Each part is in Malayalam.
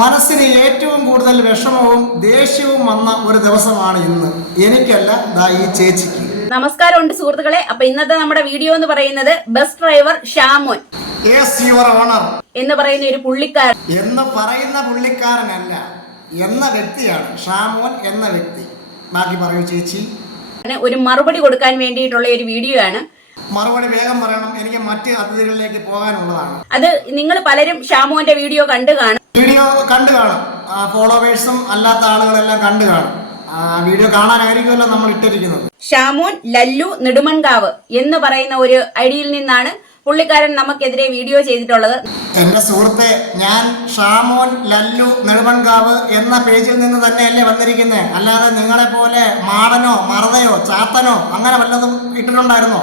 മനസ്സിന് ഏറ്റവും കൂടുതൽ വിഷമവും ദേഷ്യവും വന്ന ഒരു ദിവസമാണ് ഇന്ന്. എനിക്കല്ല ദാ ഈ ചേച്ചിക്ക്. നമസ്കാരം ഉണ്ട് സുഹൃത്തുക്കളെ. അപ്പൊ ഇന്നത്തെ നമ്മുടെ വീഡിയോ എന്ന് പറയുന്നത് ബസ് ഡ്രൈവർ ഷാമോൻ എന്ന് പറയുന്ന ഒരു പുള്ളിക്കാരൻ. എന്ന് പറയുന്ന പുള്ളിക്കാരനല്ല എന്ന വ്യക്തിയാണ് ഷാമോൻ എന്ന വ്യക്തി. ബാക്കി പറയൂ ചേച്ചി. ഒരു മറുപടി കൊടുക്കാൻ വേണ്ടിയിട്ടുള്ള ഒരു വീഡിയോ ആണ് മറുപടി വേഗം പറയണം. എനിക്ക് മറ്റ് അതിഥികളിലേക്ക് പോകാനുള്ളതാണ്. അത് നിങ്ങൾ പലരും ഷാമോന്റെ വീഡിയോ കണ്ടു കാണും. വീഡിയോ കണ്ടു കാണും. ഫോളോവേഴ്സും അല്ലാത്ത ആളുകളെല്ലാം കണ്ടു കാണും. വീഡിയോ കാണാനായിരിക്കുമല്ലോ നമ്മൾ ഇട്ടിരിക്കുന്നത്. ഷാമോൻ ലല്ലു നെടുമൺകാവ് എന്ന് പറയുന്ന ഒരു ഐഡിയിൽ നിന്നാണ് പുള്ളിക്കാരൻ നമുക്കെതിരെ വീഡിയോ ചെയ്തിട്ടുള്ളത്. എന്റെ സുഹൃത്തെ ഞാൻ ഷാമോൻ ലല്ലു നെടുമൺകാവ് എന്ന പേജിൽ നിന്ന് തന്നെയല്ലേ വന്നിരിക്കുന്നത് അല്ലാതെ നിങ്ങളെ പോലെ മാടനോ മറതയോ ചാത്തനോ അങ്ങനെ വല്ലതും ഇട്ടിട്ടുണ്ടായിരുന്നോ?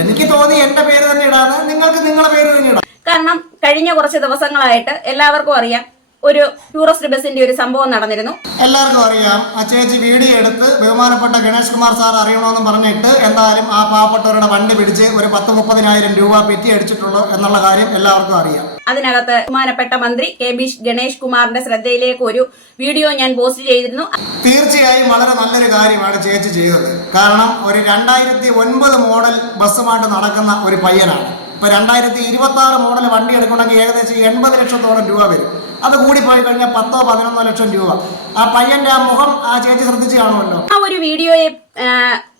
എനിക്ക് തോന്നി എന്റെ പേര് തന്നെ ഇടാതെ നിങ്ങൾക്ക് നിങ്ങളുടെ പേര് തന്നെ ഇടാം. കാരണം കഴിഞ്ഞ കുറച്ച് ദിവസങ്ങളായിട്ട് എല്ലാവർക്കും അറിയാം ഒരു ടൂറിസ്റ്റ് ബസിന്റെ ഒരു സംഭവം നടന്നിരുന്നു. എല്ലാവർക്കും അറിയാം. ആ ചേച്ചി വീഡിയോ എടുത്ത് ബഹുമാനപ്പെട്ട ഗണേഷ് കുമാർ സാർ അറിയണമെന്ന് പറഞ്ഞിട്ട് എന്തായാലും ആ പാവപ്പെട്ടവരുടെ വണ്ടി പിടിച്ച് ഒരു പത്ത് മുപ്പതിനായിരം രൂപ പെറ്റി അടിച്ചിട്ടുള്ളൂ എന്നുള്ള കാര്യം എല്ലാവർക്കും അറിയാം. അതിനകത്ത് ബഹുമാനപ്പെട്ട മന്ത്രി കെ ബി ഗണേഷ് കുമാറിന്റെ ശ്രദ്ധയിലേക്ക് ഒരു വീഡിയോ ഞാൻ പോസ്റ്റ് ചെയ്തിരുന്നു. തീർച്ചയായും വളരെ നല്ലൊരു കാര്യമാണ് ചേച്ചി ചെയ്തത്. കാരണം ഒരു രണ്ടായിരത്തി ഒൻപത് മോഡൽ ബസ്സുമായിട്ട് നടക്കുന്ന ഒരു പയ്യനാണ്. ഇപ്പൊ രണ്ടായിരത്തി ഇരുപത്തി ആറ് മോഡൽ വണ്ടി എടുക്കണമെങ്കിൽ ഏകദേശം എൺപത് ലക്ഷത്തോളം രൂപ വരും. അത് കൂടി പോയി കഴിഞ്ഞാൽ പത്തോ പതിനൊന്നോ ലക്ഷം രൂപ. ആ പയ്യന്റെ ആ മുഖം ആ ചേച്ചി ശ്രദ്ധിച്ച് കാണുമല്ലോ. ആ ഒരു വീഡിയോയെ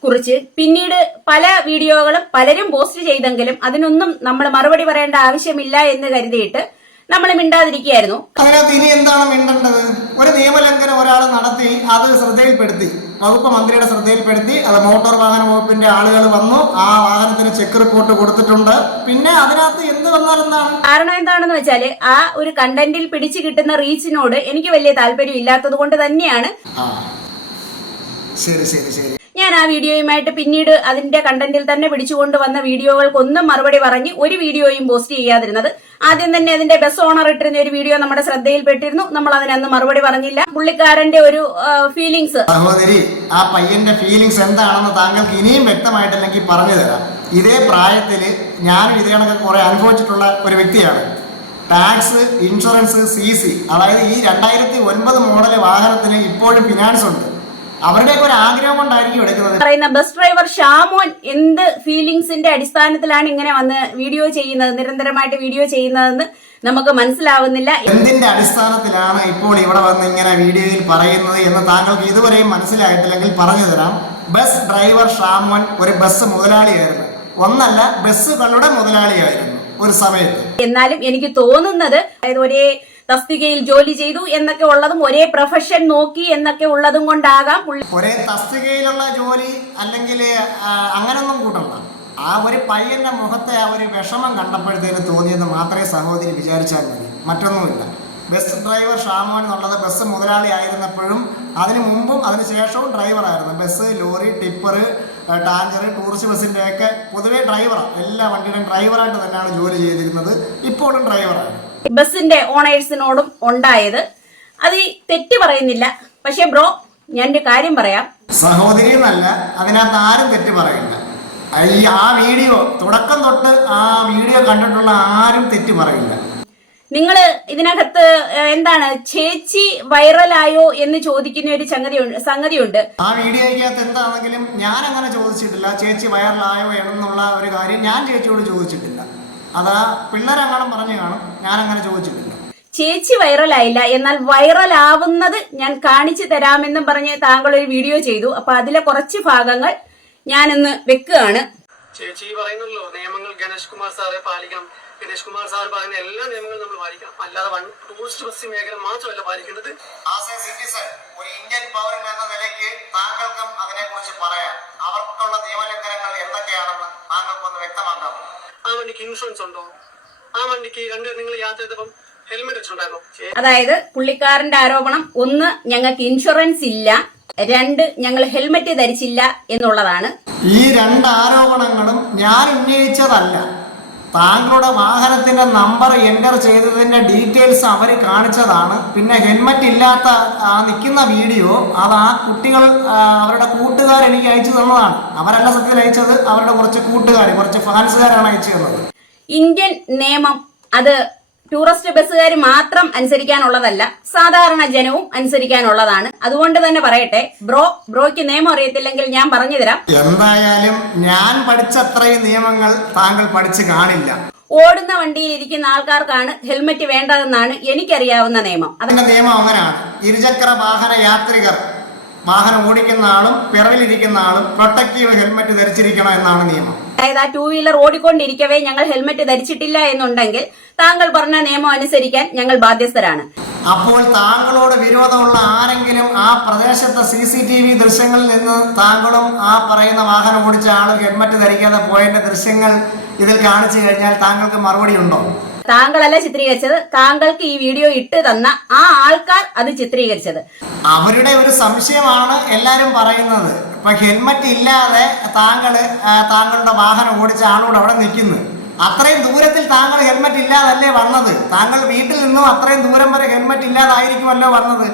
കുറിച്ച് പിന്നീട് പല വീഡിയോകളും പലരും പോസ്റ്റ് ചെയ്തെങ്കിലും അതിനൊന്നും നമ്മൾ മറുപടി പറയേണ്ട ആവശ്യമില്ല എന്ന് കരുതിയിട്ട് നമ്മൾ മിണ്ടാതിരിക്കുകയായിരുന്നു. അതിനകത്ത് ഇനി എന്താണ് മിണ്ടേണ്ടത്? ഒരു നിയമലംഘനം ഒരാൾ നടത്തി അത് ശ്രദ്ധയിൽപ്പെടുത്തി. വകുപ്പ് മന്ത്രിയുടെ ശ്രദ്ധയിൽപ്പെടുത്തി അത് മോട്ടോർ വാഹന വകുപ്പിന്റെ ആളുകൾ വന്നു ആ വാഹനത്തിന് ചെക്ക് റിപ്പോർട്ട് കൊടുത്തിട്ടുണ്ട്. പിന്നെ അതിനകത്ത് എന്ത് വന്നാലെന്താണ് കാരണം എന്താണെന്ന് വെച്ചാൽ ആ ഒരു കണ്ടന്റിൽ പിടിച്ചു കിട്ടുന്ന റീച്ചിനോട് എനിക്ക് വലിയ താല്പര്യം ഇല്ലാത്തത് കൊണ്ട് തന്നെയാണ് ശരി ശരി ശരി. ഞാൻ ആ വീഡിയോയുമായിട്ട് പിന്നീട് അതിന്റെ കണ്ടന്റിൽ തന്നെ പിടിച്ചുകൊണ്ട് വന്ന വീഡിയോകൾക്കൊന്നും മറുപടി പറഞ്ഞ് ഒരു വീഡിയോയും പോസ്റ്റ് ചെയ്യാതിരുന്നത്. ആദ്യം തന്നെ അതിന്റെ ബസ് ഓണർ ഇട്ടിരുന്ന ഒരു വീഡിയോ നമ്മുടെ ശ്രദ്ധയിൽപ്പെട്ടിരുന്നു. നമ്മൾ അതിനൊന്നും മറുപടി പറഞ്ഞില്ല. പുള്ളിക്കാരന്റെ ഒരു ഫീലിംഗ്സ് സഹോദരി ആ പയ്യന്റെ ഫീലിംഗ്സ് എന്താണെന്ന് താങ്കൾക്ക് ഇനിയും വ്യക്തമായിട്ടില്ലെങ്കിൽ പറഞ്ഞു തരാം. ഇതേ പ്രായത്തിൽ ഞാനും ഇതേ കണക്ക് കുറെ അനുഭവിച്ചിട്ടുള്ള ഒരു വ്യക്തിയാണ്. ടാക്സ് ഇൻഷുറൻസ് സി സി അതായത് ഈ രണ്ടായിരത്തി ഒൻപത് മോഡൽ വാഹനത്തിന് ഇപ്പോഴും ഫിനാൻസ് ഉണ്ട്. അവരുടെയൊക്കെ ഒരു ആഗ്രഹം കൊണ്ടായിരിക്കും എടുക്കുന്നത്. പറയുന്ന ബസ് ഡ്രൈവർ ഷാമോൻ എന്ത് ഫീലിങ്സിന്റെ അടിസ്ഥാനത്തിലാണ് ഇങ്ങനെ വന്ന് വീഡിയോ ചെയ്യുന്നത് നിരന്തരമായിട്ട് വീഡിയോ ചെയ്യുന്നതെന്ന് നമുക്ക് മനസ്സിലാവുന്നില്ല. എന്തിന്റെ അടിസ്ഥാനത്തിലാണ് ഇപ്പോൾ ഇവിടെ വന്ന് ഇങ്ങനെ വീഡിയോയിൽ പറയുന്നത് എന്ന് താങ്കൾക്ക് ഇതുവരെയും മനസ്സിലായിട്ടില്ലെങ്കിൽ പറഞ്ഞു തരാം. ബസ് ഡ്രൈവർ ഷാമോൻ ഒരു ബസ് മുതലാളിയായിരുന്നു. ഒന്നല്ല ബസ്സുകളുടെ മുതലാളിയായിരുന്നു ഒരു സമയത്ത്. എന്നാലും എനിക്ക് തോന്നുന്നത് അതായത് ഒരേ തസ്തികയിൽ ജോലി ചെയ്തു എന്നൊക്കെ ഉള്ളതും ഒരേ പ്രൊഫഷൻ നോക്കി എന്നൊക്കെ ഉള്ളതും കൊണ്ടാകാം ഒരേ തസ്തികയിലുള്ള ജോലി അല്ലെങ്കിൽ അങ്ങനൊന്നും കൂട്ടണ്ട. ആ ഒരു പയ്യന്റെ മുഖത്തെ ആ ഒരു വിഷമം കണ്ടപ്പോഴത്തേന് തോന്നിയെന്ന് മാത്രമേ സഹോദരി വിചാരിച്ചാൽ മതി. മറ്റൊന്നുമില്ല. ബസ് ഡ്രൈവർ ഷാമോൻ എന്നുള്ളത് ബസ് മുതലാളി ആയിരുന്നപ്പോഴും അതിന് മുമ്പും അതിന് ശേഷവും ഡ്രൈവറായിരുന്നു bus lorry tipper tanker tourist ബസ്സിന്റെയൊക്കെ പൊതുവേ ഡ്രൈവറാണ് എല്ലാ വണ്ടിയുടെയും ഡ്രൈവറായിട്ട് തന്നെയാണ് ജോലി ചെയ്തിരുന്നത്. ഇപ്പോഴും ഡ്രൈവറാണ് ബസിന്റെ ഓണേഴ്സിനോടും ഉണ്ടായത്. അത് ഈ തെറ്റ് പറയുന്നില്ല. പക്ഷെ ബ്രോ ഞാൻ ഒരു കാര്യം പറയാം. സഹോദരി എന്നല്ല അതിനകത്ത് ആരും തെറ്റ് പറയില്ല. ഈ ആ വീഡിയോ തുടക്കം തൊട്ട് ആ വീഡിയോ കണ്ടിട്ടുള്ള ആരും തെറ്റ് പറയില്ല. നിങ്ങൾ ഇതിനകത്ത് എന്താണ് ചേച്ചി വൈറലായോ എന്ന് ചോദിക്കുന്ന ഒരു സംഗതിയുണ്ട് സംഗതിയുണ്ട്. ആ വീഡിയോയ്ക്കകത്ത് എന്താണെങ്കിലും ഞാൻ അങ്ങനെ ചോദിച്ചിട്ടില്ല ചേച്ചി വൈറലായോ എന്നുള്ള ഒരു കാര്യം ഞാൻ ചേച്ചിയോട് ചോദിച്ചിട്ടില്ല. അതാ പിള്ളേരങ്ങനെ പറഞ്ഞു കാണും. ഞാൻ അങ്ങനെ ചോദിച്ചിട്ടില്ല. ചേച്ചി വൈറലായില്ല. എന്നാൽ വൈറലാവുന്നത് ഞാൻ കാണിച്ചു തരാമെന്നും പറഞ്ഞ് താങ്കൾ ഒരു വീഡിയോ ചെയ്തു. അപ്പൊ അതിലെ കുറച്ച് ഭാഗങ്ങൾ ഞാനിന്ന് വെക്കുകയാണ്. ചേച്ചി പറയുന്നല്ലോ നിയമങ്ങൾ ഗണേഷ് കുമാർ സാറെ പാലിക്കണം. ഗണേഷ് കുമാർ സാർ പറയുന്ന എല്ലാ നിയമങ്ങളും നമ്മൾ പാലിക്കണം. അല്ലാതെ വൺ ടൂറിസ്റ്റ് ബസ് മേഖല മാത്രമല്ല പാലിക്കേണ്ടത്. ആസ് എ സിറ്റിസൺ ഒരു ഇന്ത്യൻ പൗരൻ എന്ന നിലയ്ക്ക് താങ്കൾക്കും അതിനെക്കുറിച്ച് പറയാം. അവർക്കുള്ള നിയമലംഘനങ്ങൾ എന്തൊക്കെയാണെന്ന് താങ്കൾക്കൊന്ന് വ്യക്തമാക്കാമോ? ആ വണ്ടിക്ക് ഇൻഷുറൻസ് ഉണ്ടോ? ആ വണ്ടിക്ക് രണ്ട് നിങ്ങൾ യാത്ര ചെയ്തപ്പം ഹെൽമെറ്റ് വെച്ചിട്ടുണ്ടായിരുന്നോ? ചേ- അതായത് പുള്ളിക്കാരന്റെ ആരോപണം ഒന്ന് ഞങ്ങൾക്ക് ഇൻഷുറൻസ് ഇല്ല രണ്ട് ഞങ്ങൾ ഹെൽമെറ്റ് ധരിച്ചില്ല എന്നുള്ളതാണ്. ഈ രണ്ട് ആരോപണങ്ങളും ഞാൻ ഉന്നയിച്ചതല്ല. താങ്കളുടെ വാഹനത്തിന്റെ നമ്പർ എന്റർ ചെയ്തതിന്റെ ഡീറ്റെയിൽസ് അവർ കാണിച്ചതാണ്. പിന്നെ ഹെൽമറ്റ് ഇല്ലാത്ത ആ നിൽക്കുന്ന വീഡിയോ അത് ആ കുട്ടികൾ അവരുടെ കൂട്ടുകാർ എനിക്ക് അയച്ചു തന്നതാണ്. അവരല്ല സത്യത്തിൽ അയച്ചത് അവരുടെ കുറച്ച് കൂട്ടുകാർ കുറച്ച് ഫാൻസുകാരാണ് അയച്ചു തന്നത്. ഇന്ത്യൻ നിയമം അത് ടൂറിസ്റ്റ് ബസ്സുകാർ മാത്രം അനുസരിക്കാനുള്ളതല്ല സാധാരണ ജനവും അനുസരിക്കാനുള്ളതാണ്. അതുകൊണ്ട് തന്നെ പറയട്ടെ ബ്രോ ബ്രോയ്ക്ക് നിയമം അറിയത്തില്ലെങ്കിൽ ഞാൻ പറഞ്ഞു തരാം എന്തായാലും ഞാൻ പഠിച്ചത്രയും നിയമങ്ങൾ താങ്കൾ പഠിച്ചു കാണില്ല. ഓടുന്ന വണ്ടിയിൽ ഇരിക്കുന്ന ആൾക്കാർക്കാണ് ഹെൽമറ്റ് വേണ്ടതെന്നാണ് എനിക്കറിയാവുന്ന നിയമം. അത് അതിന്റെ നിയമം അങ്ങനെയാണ്. ഇരുചക്ര വാഹന യാത്രികർ വാഹനം ഓടിക്കുന്ന ആളും പിറവിലിരിക്കുന്ന ആളും പ്രൊട്ടക്റ്റീവ് ഹെൽമറ്റ് ധരിച്ചിരിക്കണം എന്നാണ് നിയമം. അതായത് ആ ടൂ വീലർ ഓടിക്കൊണ്ടിരിക്കവേ ഞങ്ങൾ ഹെൽമെറ്റ് ധരിച്ചിട്ടില്ല എന്നുണ്ടെങ്കിൽ താങ്കൾ പറഞ്ഞ നിയമം അനുസരിക്കാൻ ഞങ്ങൾ ബാധ്യസ്ഥരാണ്. അപ്പോൾ താങ്കളോട് വിരോധമുള്ള ആരെങ്കിലും ആ പ്രദേശത്തെ സി സി ടി വി ദൃശ്യങ്ങളിൽ നിന്ന് താങ്കളും ആ പറയുന്ന വാഹനം ഓടിച്ച ആൾ ഹെൽമറ്റ് ധരിക്കാതെ പോയതിന്റെ ദൃശ്യങ്ങൾ ഇതിൽ കാണിച്ചു കഴിഞ്ഞാൽ താങ്കൾക്ക് മറുപടി ഉണ്ടോ? താങ്കളല്ല ചിത്രീകരിച്ചത്? താങ്കൾക്ക് ഈ വീഡിയോ ഇട്ട് തന്ന ആ ആൾക്കാർ അത് ചിത്രീകരിച്ചത്. അവരുടെ ഒരു സംശയമാണ് എല്ലാരും പറയുന്നത്. ഇപ്പൊ ഹെൽമറ്റ് ഇല്ലാതെ താങ്കൾ താങ്കളുടെ വാഹനം ഓടിച്ച ആളോട് അവിടെ നിൽക്കുന്നു. അത്രയും ദൂരത്തിൽ താങ്കൾ ഹെൽമറ്റ് ഇല്ലാതല്ലേ വന്നത്? താങ്കൾ വീട്ടിൽ നിന്നും അത്രയും ദൂരം വരെ ഹെൽമറ്റ് ഇല്ലാതായിരിക്കുമല്ലോ വന്നത്.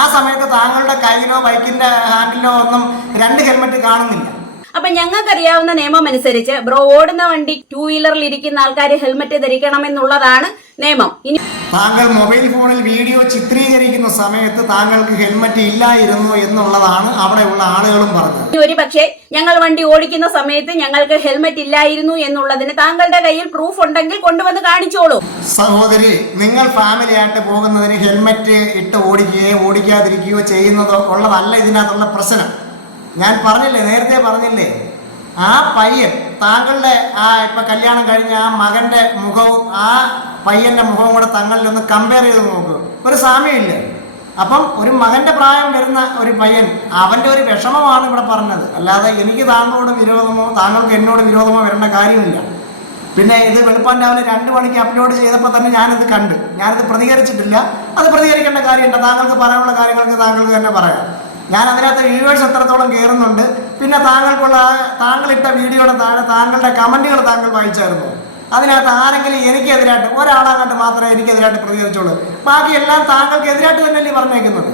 ആ സമയത്ത് താങ്കളുടെ കയ്യിലോ ബൈക്കിന്റെ ഹാൻഡിലോ ഒന്നും രണ്ട് ഹെൽമറ്റ് കാണുന്നില്ല. അപ്പൊ ഞങ്ങൾക്കറിയാവുന്ന നിയമം അനുസരിച്ച് ബ്രോ ഓടുന്ന വണ്ടി ടൂ വീലറിൽ ഇരിക്കുന്ന ആൾക്കാർ ഹെൽമറ്റ് ധരിക്കണമെന്നുള്ളതാണ് നിയമം. ഇനി താങ്കൾ മൊബൈൽ ഫോണിൽ വീഡിയോ ചിത്രീകരിക്കുന്ന സമയത്ത് താങ്കൾക്ക് ഹെൽമറ്റ് ഇല്ലായിരുന്നു എന്നുള്ളതാണ് അവിടെയുള്ള ആളുകളും പറഞ്ഞത്. ഒരു പക്ഷേ ഞങ്ങൾ വണ്ടി ഓടിക്കുന്ന സമയത്ത് ഞങ്ങൾക്ക് ഹെൽമറ്റ് ഇല്ലായിരുന്നു എന്നുള്ളതിന് താങ്കളുടെ കയ്യിൽ പ്രൂഫ് ഉണ്ടെങ്കിൽ കൊണ്ടുവന്ന് കാണിച്ചോളൂ. സഹോദരി നിങ്ങൾ ഫാമിലി ആയിട്ട് പോകുന്നതിന് ഹെൽമെറ്റ് ഇട്ട് ഓടിക്കുകയോ ഓടിക്കാതിരിക്കുകയോ ചെയ്യുന്നതോ ഉള്ളതല്ല ഇതിനകത്തുള്ള പ്രശ്നം. ഞാൻ പറഞ്ഞില്ലേ നേരത്തെ പറഞ്ഞില്ലേ? ആ പയ്യൻ താങ്കളുടെ ആ ഇപ്പൊ കല്യാണം കഴിഞ്ഞ ആ മകന്റെ മുഖവും ആ പയ്യന്റെ മുഖവും കൂടെ തങ്ങളിലൊന്ന് കമ്പയർ ചെയ്ത് നോക്കുക ഒരു സാമ്യമില്ലേ? അപ്പം ഒരു മകന്റെ പ്രായം വരുന്ന ഒരു പയ്യൻ അവന്റെ ഒരു വിഷമമാണ് ഇവിടെ പറഞ്ഞത്. അല്ലാതെ എനിക്ക് താങ്കളോട് വിരോധമോ താങ്കൾക്ക് എന്നോട് വിരോധമോ വരേണ്ട കാര്യമില്ല. പിന്നെ ഇത് വെളുപ്പാൻ രാവിലെ രണ്ട് മണിക്ക് അപ്ലോഡ് ചെയ്തപ്പോൾ തന്നെ ഞാനിത് കണ്ട്. ഞാനിത് പ്രതികരിച്ചിട്ടില്ല. അത് പ്രതികരിക്കേണ്ട കാര്യമുണ്ട് താങ്കൾക്ക് പറയാനുള്ള കാര്യങ്ങൾക്ക് താങ്കൾക്ക് തന്നെ പറയാം. ഞാൻ അതിനകത്ത് വ്യൂവേഴ്സ് എത്രത്തോളം കയറുന്നുണ്ട് പിന്നെ താങ്കൾക്കുള്ള താങ്കളിട്ട വീഡിയോയുടെ താഴെ താങ്കളുടെ കമന്റുകൾ താങ്കൾ വായിച്ചായിരുന്നു. അതിനകത്ത് ആരെങ്കിലും എനിക്കെതിരായിട്ട് ഒരാളാകട്ട് മാത്രമേ എനിക്കെതിരായിട്ട് പ്രതികരിച്ചുള്ളൂ. ബാക്കി എല്ലാം താങ്കൾക്ക് എതിരായിട്ട് തന്നെയല്ലേ പറഞ്ഞേക്കുന്നത്.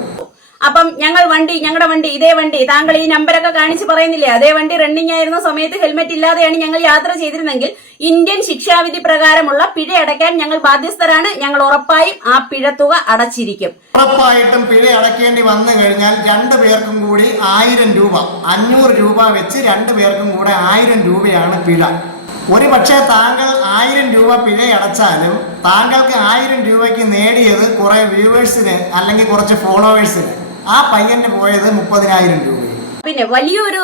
അപ്പം ഞങ്ങൾ വണ്ടി ഞങ്ങളുടെ വണ്ടി ഇതേ വണ്ടി. താങ്കൾ ഈ നമ്പറൊക്കെ കാണിച്ച് പറയുന്നില്ലേ? അതേ വണ്ടി റണ്ണിങ് ആയിരുന്ന സമയത്ത് ഹെൽമെറ്റ് ഇല്ലാതെയാണ് ഞങ്ങൾ യാത്ര ചെയ്തിരുന്നെങ്കിൽ ഇന്ത്യൻ ശിക്ഷാവിധി പ്രകാരമുള്ള പിഴ അടയ്ക്കാൻ ഞങ്ങൾ ബാധ്യസ്ഥരാണ്. ഞങ്ങൾ ഉറപ്പായും ആ പിഴ തുക അടച്ചിരിക്കും. ഉറപ്പായിട്ടും പിഴ അടയ്ക്കേണ്ടി വന്നു കഴിഞ്ഞാൽ രണ്ടു പേർക്കും കൂടി ആയിരം രൂപ അഞ്ഞൂറ് രൂപ വെച്ച് രണ്ടു പേർക്കും കൂടെ ആയിരം രൂപയാണ് പിഴ. ഒരു പക്ഷേ താങ്കൾ ആയിരം രൂപ പിഴ അടച്ചാലും താങ്കൾക്ക് ആയിരം രൂപയ്ക്ക് നേടിയത് കുറേ വ്യൂവേഴ്സിന് അല്ലെങ്കിൽ കുറച്ച് ഫോളോവേഴ്സിന്. ആ പയ്യന് പോയത് മുപ്പതിനായിരം രൂപ പിന്നെ വലിയൊരു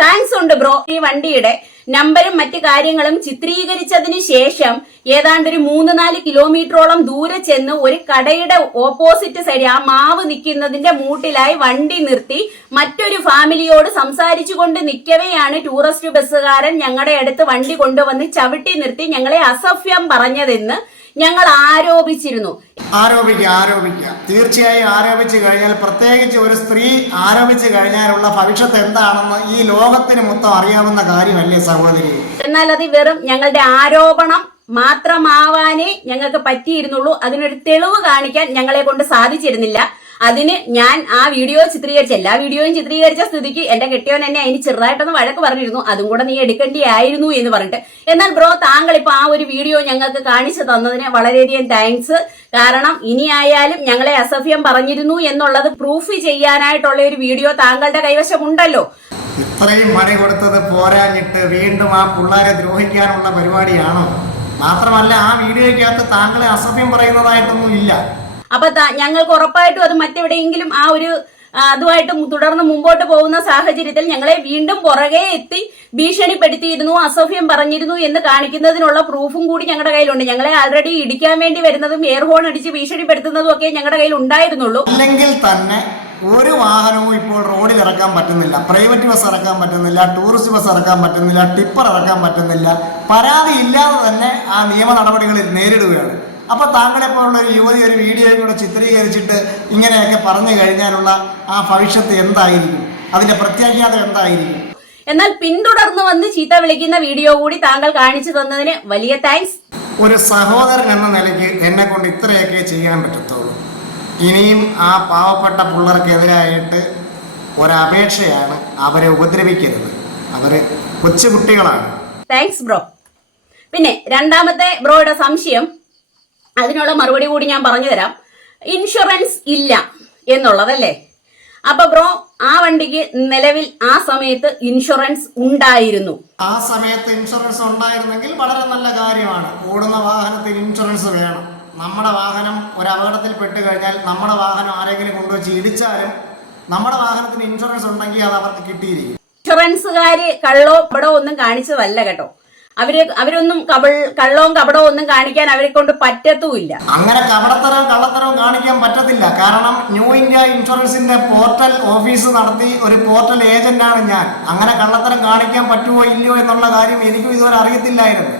താങ്ക്സ് ഉണ്ട് ബ്രോ. ഈ വണ്ടിയുടെ നമ്പരും മറ്റു കാര്യങ്ങളും ചിത്രീകരിച്ചതിന് ശേഷം ഏതാണ്ട് ഒരു മൂന്ന് നാല് കിലോമീറ്ററോളം ദൂരെ ചെന്ന് ഒരു കടയുടെ ഓപ്പോസിറ്റ് സൈഡ് ആ മാവ് നിൽക്കുന്നതിന്റെ മൂട്ടിലായി വണ്ടി നിർത്തി മറ്റൊരു ഫാമിലിയോട് സംസാരിച്ചു കൊണ്ട് നിൽക്കവെയാണ് ടൂറിസ്റ്റ് ബസ്സുകാരൻ ഞങ്ങളുടെ അടുത്ത് വണ്ടി കൊണ്ടുവന്ന് ചവിട്ടി നിർത്തി ഞങ്ങളെ അസഭ്യം പറഞ്ഞതെന്ന് ഞങ്ങൾ ആരോപിച്ചിരുന്നു. ആരോപിക്കുക ആരോപിക്കുക. തീർച്ചയായും ആരോപിച്ചു കഴിഞ്ഞാൽ പ്രത്യേകിച്ച് ഒരു സ്ത്രീ ആരോപിച്ചു കഴിഞ്ഞാലുള്ള ഭവിഷ്യത്ത് എന്താണെന്ന് ഈ ലോകത്തിന് മൊത്തം അറിയാവുന്ന കാര്യമല്ലേ സഹോദരി? എന്നാൽ അത് വെറും ഞങ്ങളുടെ ആരോപണം മാത്രമാവാനേ ഞങ്ങൾക്ക് പറ്റിയിരുന്നുള്ളൂ. അതിനൊരു തെളിവ് കാണിക്കാൻ ഞങ്ങളെ കൊണ്ട് സാധിച്ചിരുന്നില്ല. അതിന് ഞാൻ ആ വീഡിയോ ചിത്രീകരിച്ച എല്ലാ വീഡിയോയും ചിത്രീകരിച്ച സ്ഥിതിക്ക് എന്റെ കെട്ടിയവൻ എന്നെ അതിന് ചെറുതായിട്ടൊന്ന് വഴക്ക് പറഞ്ഞിരുന്നു. അതും കൂടെ നീ എടുക്കേണ്ടിയായിരുന്നു എന്ന് പറഞ്ഞിട്ട്. എന്നാൽ ബ്രോ താങ്കൾ ഇപ്പൊ ആ ഒരു വീഡിയോ ഞങ്ങൾക്ക് കാണിച്ചു തന്നതിന് വളരെയധികം താങ്ക്സ് കാരണം ഇനി ആയാലും ഞങ്ങളെ അസഭ്യം പറഞ്ഞിരുന്നു എന്നുള്ളത് പ്രൂഫ് ചെയ്യാനായിട്ടുള്ള ഒരു വീഡിയോ താങ്കളുടെ കൈവശം ഉണ്ടല്ലോ ഇത്രയും മഴ കൊടുത്തത് പോരാഞ്ഞിട്ട് വീണ്ടും ആ പിള്ളേരെ ദ്രോഹിക്കാനുള്ള പരിപാടിയാണോ? മാത്രമല്ല ആ വീഡിയോയ്ക്കകത്ത് താങ്കളെ അസഭ്യം പറയുന്നതായിട്ടൊന്നും ഇല്ല. അപ്പൊ ഞങ്ങൾക്ക് ഉറപ്പായിട്ടും അത് മറ്റെവിടെയെങ്കിലും ആ ഒരു അതുമായിട്ട് തുടർന്ന് മുമ്പോട്ട് പോകുന്ന സാഹചര്യത്തിൽ ഞങ്ങളെ വീണ്ടും പുറകെ എത്തി ഭീഷണിപ്പെടുത്തിയിരുന്നു അസഭ്യം പറഞ്ഞിരുന്നു എന്ന് കാണിക്കുന്നതിനുള്ള പ്രൂഫും കൂടി ഞങ്ങളുടെ കയ്യിലുണ്ട്. ഞങ്ങളെ ആൾറെഡി ഇടിക്കാൻ വേണ്ടി വരുന്നതും എയർ ഹോൺ അടിച്ച് ഭീഷണിപ്പെടുത്തുന്നതും ഒക്കെ ഞങ്ങളുടെ കയ്യിൽ ഉണ്ടായിരുന്നുള്ളൂ. അല്ലെങ്കിൽ തന്നെ ഒരു വാഹനവും ഇപ്പോൾ റോഡിൽ ഇറക്കാൻ പറ്റുന്നില്ല. പ്രൈവറ്റ് ബസ് ഇറക്കാൻ പറ്റുന്നില്ല ടൂറിസ്റ്റ് ബസ് ഇറക്കാൻ പറ്റുന്നില്ല ടിപ്പർ ഇറക്കാൻ പറ്റുന്നില്ല. പരാതി ഇല്ലാതെ തന്നെ ആ നിയമ നടപടികളിൽ നേരിടുകയാണ്. അപ്പൊ താങ്കളെ പോലുള്ള ഒരു യുവതി ഒരു വീഡിയോ കൂടെ ചിത്രീകരിച്ചിട്ട് ഇങ്ങനെയൊക്കെ പറഞ്ഞു കഴിഞ്ഞാലുള്ള ആ ഭവിഷ്യത്ത് എന്തായിരിക്കും? അതിന്റെ പ്രത്യാഘാതം എന്തായിരിക്കും? എന്നാൽ പിന്തുടർന്ന് വന്ന് ചീത്ത വിളിക്കുന്ന വീഡിയോ കൂടി താങ്കൾ കാണിച്ചു തന്നതിന് വലിയ താങ്ക്സ്. ഒരു സഹോദരൻ എന്ന നിലയ്ക്ക് എന്നെ കൊണ്ട് ഇത്രയൊക്കെ ചെയ്യാൻ പറ്റത്തുള്ളൂ. ഇനിയും ആ പാവപ്പെട്ട പിള്ളേർക്കെതിരായിട്ട് ഒരപേക്ഷയാണ് അവരെ ഉപദ്രവിക്കരുത്. അവർ കൊച്ചുകുട്ടികളാണ്. Thanks bro. പിന്നെ രണ്ടാമത്തെ ബ്രോയുടെ സംശയം അതിനുള്ള മറുപടി കൂടി ഞാൻ പറഞ്ഞു തരാം. ഇൻഷുറൻസ് ഇല്ല എന്നുള്ളതല്ലേ? അപ്പൊ ബ്രോ ആ വണ്ടിക്ക് നിലവിൽ ആ സമയത്ത് ഇൻഷുറൻസ് ഉണ്ടായിരുന്നു. ആ സമയത്ത് ഇൻഷുറൻസ് ഉണ്ടായിരുന്നെങ്കിൽ വളരെ നല്ല കാര്യമാണ്. ഓടുന്ന വാഹനത്തിന് ഇൻഷുറൻസ് വേണം. നമ്മുടെ വാഹനം ഒരു അപകടത്തിൽ പെട്ട് കഴിഞ്ഞാൽ നമ്മുടെ വാഹനം ആരെങ്കിലും കൊണ്ടുവച്ച് ഇടിച്ചാലും നമ്മുടെ വാഹനത്തിന് ഇൻഷുറൻസ് ഉണ്ടെങ്കിൽ അത് അവർക്ക് കിട്ടിയിരിക്കും. ഇൻഷുറൻസുകാര് കള്ളോ പടോ ഒന്നും കാണിച്ചതല്ല കേട്ടോ. അവർ അവരൊന്നും കബൾ കള്ളവും കപടവും ഒന്നും കാണിക്കാൻ അവരെ കൊണ്ട് പറ്റത്തുമില്ല. അങ്ങനെ കപടത്തരവും കള്ളത്തരവും കാണിക്കാൻ പറ്റത്തില്ല. കാരണം ന്യൂ ഇന്ത്യ ഇൻഷുറൻസിന്റെ പോർട്ടൽ ഓഫീസ് നടത്തി ഒരു പോർട്ടൽ ഏജന്റാണ് ഞാൻ. അങ്ങനെ കള്ളത്തരം കാണിക്കാൻ പറ്റുമോ ഇല്ലയോ എന്നുള്ള കാര്യം എനിക്കും ഇതുവരെ അറിയത്തില്ലായിരുന്നു.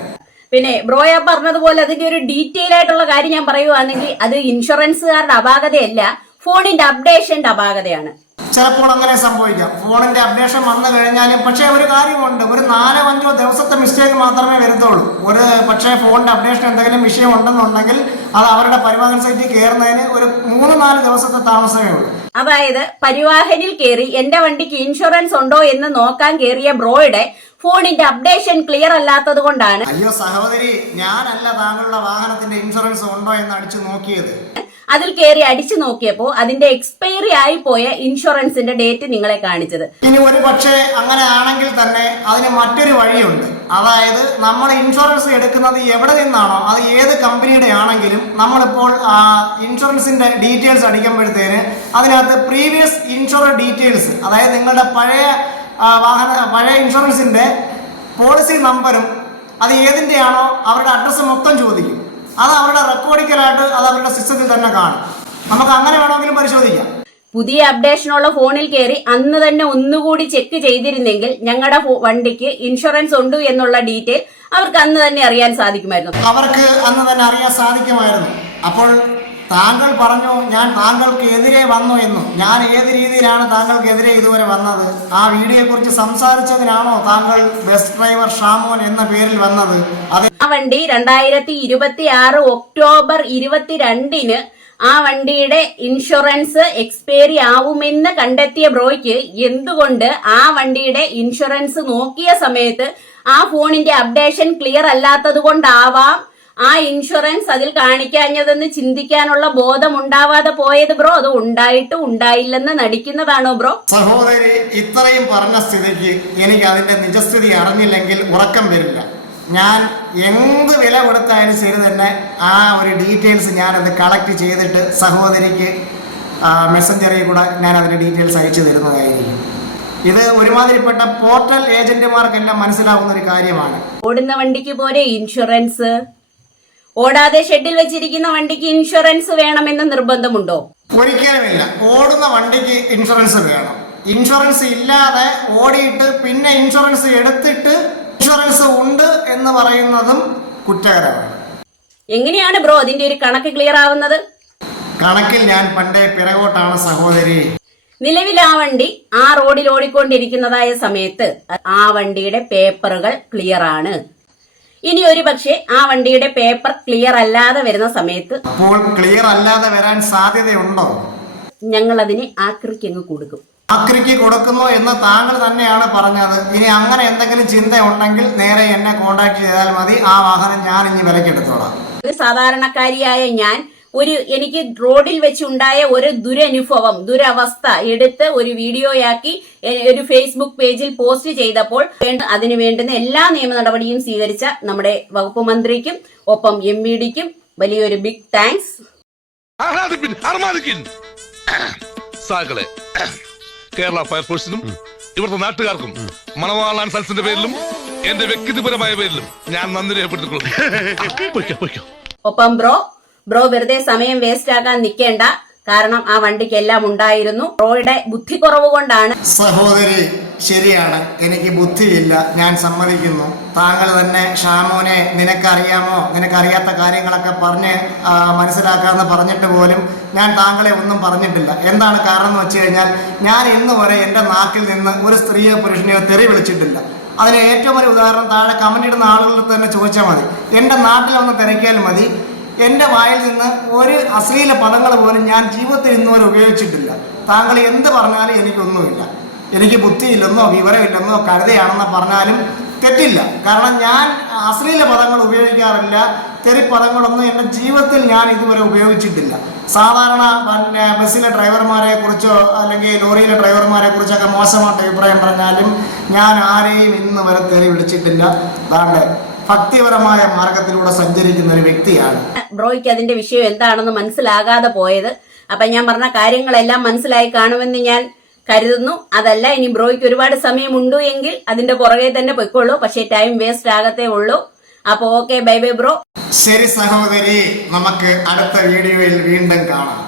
പിന്നെ ബ്രോയ പറഞ്ഞതുപോലെ അതിന്റെ ഒരു ഡീറ്റെയിൽ ആയിട്ടുള്ള കാര്യം ഞാൻ പറയുവാണെങ്കിൽ അത് ഇൻഷുറൻസുകാരുടെ അപാകതയല്ല ഫോണിന്റെ അപ്ഡേഷന്റെ അപാകതയാണ്. ചിലപ്പോൾ അങ്ങനെ സംഭവിക്കാം. ഫോണിന്റെ അപ്ഡേഷൻ വന്നു കഴിഞ്ഞാലും പക്ഷേ ഒരു കാര്യമുണ്ട്. ഒരു നാലോ അഞ്ചോ ദിവസത്തെ മിസ്റ്റേക്ക് മാത്രമേ വരത്തുള്ളൂ. ഒരു പക്ഷേ ഫോണിന്റെ അപ്ഡേഷൻ എന്തെങ്കിലും വിഷയം ഉണ്ടെന്നുണ്ടെങ്കിൽ അത് അവരുടെ പരിവാഹൻ സൈറ്റിൽ കയറുന്നതിന് ഒരു മൂന്ന് നാല് ദിവസത്തെ താമസമേ ഉള്ളൂ. അതായത് പരിവാഹനിൽ കയറി എന്റെ വണ്ടിക്ക് ഇൻഷുറൻസ് ഉണ്ടോ എന്ന് നോക്കാൻ കയറിയ ബ്രോയുടെ ഫോണിന്റെ അപ്ഡേഷൻ ക്ലിയർ അല്ലാത്തത് കൊണ്ടാണ്. അയ്യോ സഹോദരി ഞാനല്ല താങ്കളുടെ വാഹനത്തിന്റെ ഇൻഷുറൻസ് ഉണ്ടോ എന്ന് അടിച്ചു നോക്കിയത്. അതിൽ കയറി അടിച്ചു നോക്കിയപ്പോ അതിന്റെ എക്സ്പയറി ആയി പോയ ഇൻഷുറൻസിന്റെ ഡേറ്റ് നിങ്ങളെ കാണിച്ചത്. ഇനി ഒരു പക്ഷേ അങ്ങനെ ആണെങ്കിൽ തന്നെ അതിന് മറ്റൊരു വഴിയുണ്ട്. അതായത് നമ്മൾ ഇൻഷുറൻസ് എടുക്കുന്നത് എവിടെ നിന്നാണോ അത് ഏത് കമ്പനിയുടെ ആണെങ്കിലും നമ്മളിപ്പോൾ ഇൻഷുറൻസിന്റെ ഡീറ്റെയിൽസ് അടിക്കുമ്പോഴത്തേന് അതിനകത്ത് പ്രീവിയസ് ഇൻഷുറർ ഡീറ്റെയിൽസ് അതായത് നിങ്ങളുടെ പഴയ വാഹന പഴയ ഇൻഷുറൻസിന്റെ പോളിസി നമ്പറും അത് ഏതിന്റെയാണോ അവരുടെ അഡ്രസ്സ് മൊത്തം ചോദിക്കും. അത് അവരുടെ റെക്കോർഡിക്കലായിട്ട് അത് അവരുടെ സിസ്റ്റത്തിൽ തന്നെ കാണും. നമുക്ക് അങ്ങനെ വേണമെങ്കിലും പരിശോധിക്കാം. പുതിയ അപ്ഡേഷനുള്ള ഫോണിൽ കയറി അന്ന് തന്നെ ഒന്നുകൂടി ചെക്ക് ചെയ്തിരുന്നെങ്കിൽ ഞങ്ങളുടെ വണ്ടിക്ക് ഇൻഷുറൻസ് ഉണ്ട് എന്നുള്ള ഡീറ്റെയിൽ അവർക്ക് അന്ന് തന്നെ അറിയാൻ സാധിക്കുമായിരുന്നു. അവർക്ക് അന്ന് തന്നെ അറിയാൻ സാധിക്കുമായിരുന്നു. അപ്പോൾ താങ്കൾ പറഞ്ഞു ഞാൻ താങ്കൾക്ക് എതിരെ വന്നു എന്ന്. ഞാൻ ഏത് രീതിയിലാണ് താങ്കൾക്കെതിരെ ഇതുവരെ വന്നത്? ആ വീഡിയോയെ കുറിച്ച് സംസാരിച്ചതിനാണോ താങ്കൾ ബസ് ഡ്രൈവർ ഷാമോൻ എന്ന പേരിൽ വന്നത്? അതെ ആ വണ്ടി രണ്ടായിരത്തി ഇരുപത്തി ആറ് ഒക്ടോബർ ഇരുപത്തിരണ്ടിന് ആ വണ്ടിയുടെ ഇൻഷുറൻസ് എക്സ്പയറി ആവുമെന്ന് കണ്ടെത്തിയ ബ്രോയ്ക്ക് എന്തുകൊണ്ട് ആ വണ്ടിയുടെ ഇൻഷുറൻസ് നോക്കിയ സമയത്ത് ആ ഫോണിന്റെ അപ്ഡേഷൻ ക്ലിയർ അല്ലാത്തത് കൊണ്ടാവാം? ആ ഇൻഷുറൻസ് അതിൽ കാണിക്കാഞ്ഞതെന്ന് ചിന്തിക്കാനുള്ള ബോധം ഉണ്ടാവാതെ പോയത് ബ്രോ. അത് ഉണ്ടായിട്ട് ഉണ്ടായില്ലെന്ന് നടിക്കുന്നതാണോ ബ്രോ? സഹോദരി ഇത്രയും പറഞ്ഞ സ്ഥിതിക്ക് എനിക്ക് അതിന്റെ നിജസ്ഥിതി അറിഞ്ഞില്ലെങ്കിൽ ഉറക്കം വരില്ല. ഞാൻ എന്ത് വില കൊടുത്താലും ശരി തന്നെ ആ ഒരു ഡീറ്റെയിൽസ് ഞാൻ അത് കളക്ട് ചെയ്തിട്ട് സഹോദരിക്ക് മെസ്സഞ്ചറിൽ കൂടെ ഞാൻ അതിന്റെ ഡീറ്റെയിൽസ് അയച്ചു തരുന്നതായിരിക്കും. ഇത് ഒരുമാതിരിപ്പെട്ട പോർട്ടൽ ഏജന്റുമാർക്കെല്ലാം മനസ്സിലാവുന്ന ഒരു കാര്യമാണ്. ഓടുന്ന വണ്ടിക്ക് പോലെ ഇൻഷുറൻസ്? ഓടാതെ ഷെഡിൽ വെച്ചിരിക്കുന്ന വണ്ടിക്ക് ഇൻഷുറൻസ് വേണമെന്ന് നിർബന്ധമുണ്ടോ? ഒരിക്കലുമില്ല. ഓടുന്ന വണ്ടിക്ക് ഇൻഷുറൻസ് വേണം. ഇൻഷുറൻസ് ഇല്ലാതെ ഓടിയിട്ട് പിന്നെ ഇൻഷുറൻസ് എടുത്തിട്ട് ഇൻഷുറൻസ് ഉണ്ട് എന്ന് പറയുന്നതും കുറ്റകരമാണ്. എങ്ങനെയാണ് ബ്രോ അതിന്റെ ഒരു കണക്ക് ക്ലിയർ ആവുന്നത്? കണക്കിൽ ഞാൻ പണ്ടേ പിറകോട്ടാണ് സഹോദരി. നിലവിൽ ആ വണ്ടി ആ റോഡിൽ ഓടിക്കൊണ്ടിരിക്കുന്നതായ സമയത്ത് ആ വണ്ടിയുടെ പേപ്പറുകൾ ക്ലിയർ ആണ്. ഇനി ഒരു പക്ഷേ ആ വണ്ടിയുടെ പേപ്പർ ക്ലിയർ അല്ലാതെ വരുന്ന സമയത്ത് അപ്പോൾ ക്ലിയർ അല്ലാതെ വരാൻ സാധ്യതയുണ്ടോ? ഞങ്ങൾ അതിന് ആക്രിക്ക് അങ്ങ് കൊടുക്കും. ആക്രിക്ക് കൊടുക്കുന്നു എന്ന് താങ്കൾ തന്നെയാണ് പറഞ്ഞത്. ഇനി അങ്ങനെ എന്തെങ്കിലും ചിന്ത ഉണ്ടെങ്കിൽ നേരെ എന്നെ കോണ്ടാക്ട് ചെയ്താൽ മതി. ആ വാഹനം ഞാൻ ഇനി വിലക്കെടുത്തോളാം ഒരു സാധാരണക്കാരിയായ ഞാൻ ഒരു എനിക്ക് റോഡിൽ വെച്ചുണ്ടായ ഒരു ദുരനുഭവം ദുരവസ്ഥ എടുത്ത് ഒരു വീഡിയോയാക്കി ഒരു ഫേസ്ബുക്ക് പേജിൽ പോസ്റ്റ് ചെയ്തപ്പോൾ അതിനു വേണ്ടുന്ന എല്ലാ നിയമ നടപടിയും സ്വീകരിച്ച നമ്മുടെ വകുപ്പ് മന്ത്രിക്കും ഒപ്പം എം വി ഡിക്കും വലിയൊരു ബിഗ് താങ്ക്സ് കേരള ഫയർഫോഴ്സിനും ഇവിടുത്തെ നാട്ടുകാർക്കും മണവാളാൻ സൽസിന്റെ പേരിലും എന്റെ വ്യക്തിപരമായ പേരിലും ഞാൻ നന്ദി രേഖപ്പെടുത്തിക്കൊള്ളുന്നു. പൊയ്ക്കോ. ഒപ്പം ബ്രോ ബ്രോ വെറുതെ സമയം വേസ്റ്റ് ആക്കാൻ നിൽക്കേണ്ട. കാരണം ആ വണ്ടിക്ക് എല്ലാം ഉണ്ടായിരുന്നു. ബ്രോയുടെ ബുദ്ധിക്കുറവ് കൊണ്ടാണ്. സഹോദരി ശരിയാണ്. എനിക്ക് ബുദ്ധിയില്ല. ഞാൻ സമ്മതിക്കുന്നു. താങ്കൾ തന്നെ ഷാമോനെ നിനക്കറിയാമോ? നിനക്കറിയാത്ത കാര്യങ്ങളൊക്കെ പറഞ്ഞ് മനസ്സിലാക്കാമെന്ന് പറഞ്ഞിട്ട് പോലും ഞാൻ താങ്കളെ ഒന്നും പറഞ്ഞിട്ടില്ല. എന്താണ് കാരണം എന്ന് വെച്ച് കഴിഞ്ഞാൽ ഞാൻ ഇന്ന് വരെ എന്റെ നാക്കിൽ നിന്ന് ഒരു സ്ത്രീയോ പുരുഷനെയോ തെറി വിളിച്ചിട്ടില്ല. അതിന് ഏറ്റവും വലിയ ഉദാഹരണം താഴെ കമന്റ് ഇടുന്ന ആളുകളിൽ തന്നെ ചോദിച്ചാൽ മതി. എന്റെ നാട്ടിൽ ഒന്ന് തിരക്കിയാൽ മതി. എന്റെ വായിൽ നിന്ന് ഒരു അശ്ലീല പദങ്ങൾ പോലും ഞാൻ ജീവിതത്തിൽ ഇന്നുവരെ ഉപയോഗിച്ചിട്ടില്ല. താങ്കൾ എന്ത് പറഞ്ഞാലും എനിക്കൊന്നുമില്ല. എനിക്ക് ബുദ്ധിയില്ലെന്നോ വിവരമില്ലെന്നോ കരുതയാണെന്നോ പറഞ്ഞാലും തെറ്റില്ല. കാരണം ഞാൻ അശ്ലീല പദങ്ങൾ ഉപയോഗിക്കാറില്ല. തെറിപ്പദങ്ങളൊന്നും എന്റെ ജീവിതത്തിൽ ഞാൻ ഇതുവരെ ഉപയോഗിച്ചിട്ടില്ല. സാധാരണ പിന്നെ ബസ്സിലെ ഡ്രൈവർമാരെ കുറിച്ചോ അല്ലെങ്കിൽ ലോറിയിലെ ഡ്രൈവർമാരെ കുറിച്ചൊക്കെ മോശമായിട്ട് അഭിപ്രായം പറഞ്ഞാലും ഞാൻ ആരെയും ഇന്ന് വരെ തെറി വിളിച്ചിട്ടില്ല. അതാണ്ട് ഭക്തിപരമായ മാർഗത്തിലൂടെ സഞ്ചരിക്കുന്ന ഒരു വ്യക്തിയാണ്. ബ്രോയ്ക്ക് അതിന്റെ വിഷയം എന്താണെന്ന് മനസ്സിലാകാതെ പോയത്. അപ്പൊ ഞാൻ പറഞ്ഞ കാര്യങ്ങളെല്ലാം മനസ്സിലായി കാണുമെന്ന് ഞാൻ കരുതുന്നു. അതല്ല ഇനി ബ്രോയ്ക്ക് ഒരുപാട് സമയമുണ്ടു എങ്കിൽ അതിന്റെ പുറകെ തന്നെ പൊയ്ക്കൊള്ളൂ. പക്ഷേ ടൈം വേസ്റ്റ് ആകത്തേ ഉള്ളൂ. അപ്പൊ ഓക്കെ ബൈ ബൈ ബ്രോ ശരി സഹോദരി നമുക്ക് അടുത്ത വീഡിയോയിൽ വീണ്ടും കാണാം.